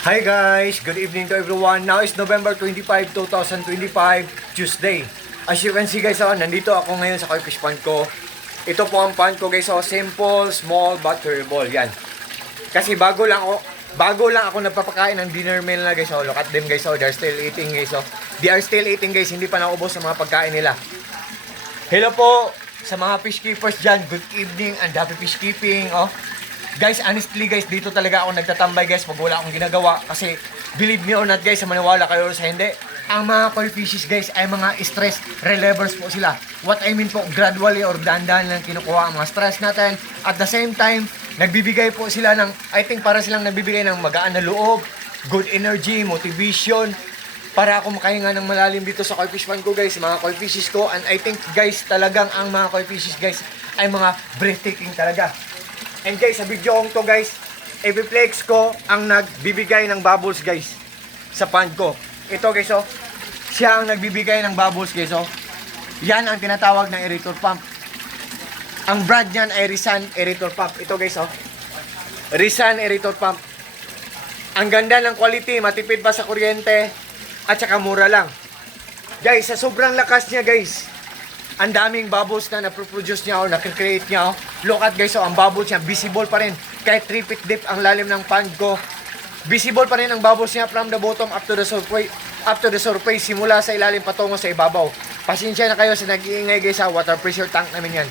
Hi guys, good evening to everyone. Now is November 25, 2025, Tuesday. As you can see guys, nandito ako ngayon sa koi fish pond ko. Ito po ang pond ko guys, simple, small, but terrible. Yan. Kasi bago lang ako nagpapakain ng dinner meal na guys. Look at them guys, they're still eating guys. They are still eating guys, hindi pa naubos sa mga pagkain nila. Hello po sa mga fish keepers dyan. Good evening and happy fish keeping. Guys, honestly guys, dito talaga ako nagtatambay guys pag wala akong ginagawa. Kasi believe me or not guys, maniwala kayo sa hindi, ang mga koi fishes guys ay mga stress relievers po sila. What I mean po, gradually or dahan-dahan lang kinukuha ang mga stress natin. At the same time, nagbibigay po sila ng, I think para silang nagbibigay ng magaan na loob, good energy, motivation, para ako makahinga ng malalim dito sa koi fish pond ko guys, mga koi fishes ko. And I think guys, talagang ang mga koi fishes guys ay mga breathtaking talaga. And guys, sa video kong to guys, i-flex ko ang nagbibigay ng bubbles guys sa pond ko. Ito guys, siya ang nagbibigay ng bubbles guys. Yan ang tinatawag na aerator pump. Ang brand niyan ay Rizan aerator pump. Ito guys, Rizan aerator pump. Ang ganda ng quality, matipid pa sa kuryente, at saka mura lang. Guys, sa sobrang lakas niya guys, ang daming bubbles na naproproduce niya o nakikreate niya. Look at guys, ang bubbles niya, visible pa rin. Kahit 3 feet deep ang lalim ng pond ko, visible pa rin ang bubbles niya from the bottom up to the surface, simula sa ilalim patungo sa ibabaw. Pasensya na kayo sa nag-iingay guys, water pressure tank namin yan.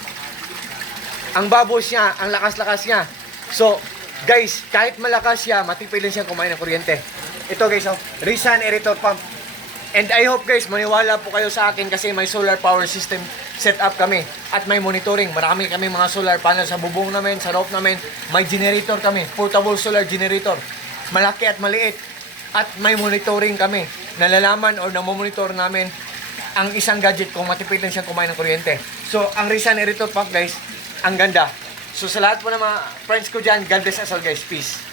Ang bubbles niya, ang lakas-lakas niya. So, guys, kahit malakas siya, matipid din siyang kumain ng kuryente. Ito guys, Rizan aerator pump. And I hope guys, maniwala po kayo sa akin kasi may solar power system set up kami. At may monitoring. Marami kami mga solar panel sa bubong namin, sa roof namin. May generator kami, portable solar generator. Malaki at maliit. At may monitoring kami. Nalalaman or namomonitor namin ang isang gadget kung matipid lang siyang kumain ng kuryente. So, ang Rizan aerator pump guys, ang ganda. So, sa lahat po ng mga friends ko dyan, God bless us all guys. Peace.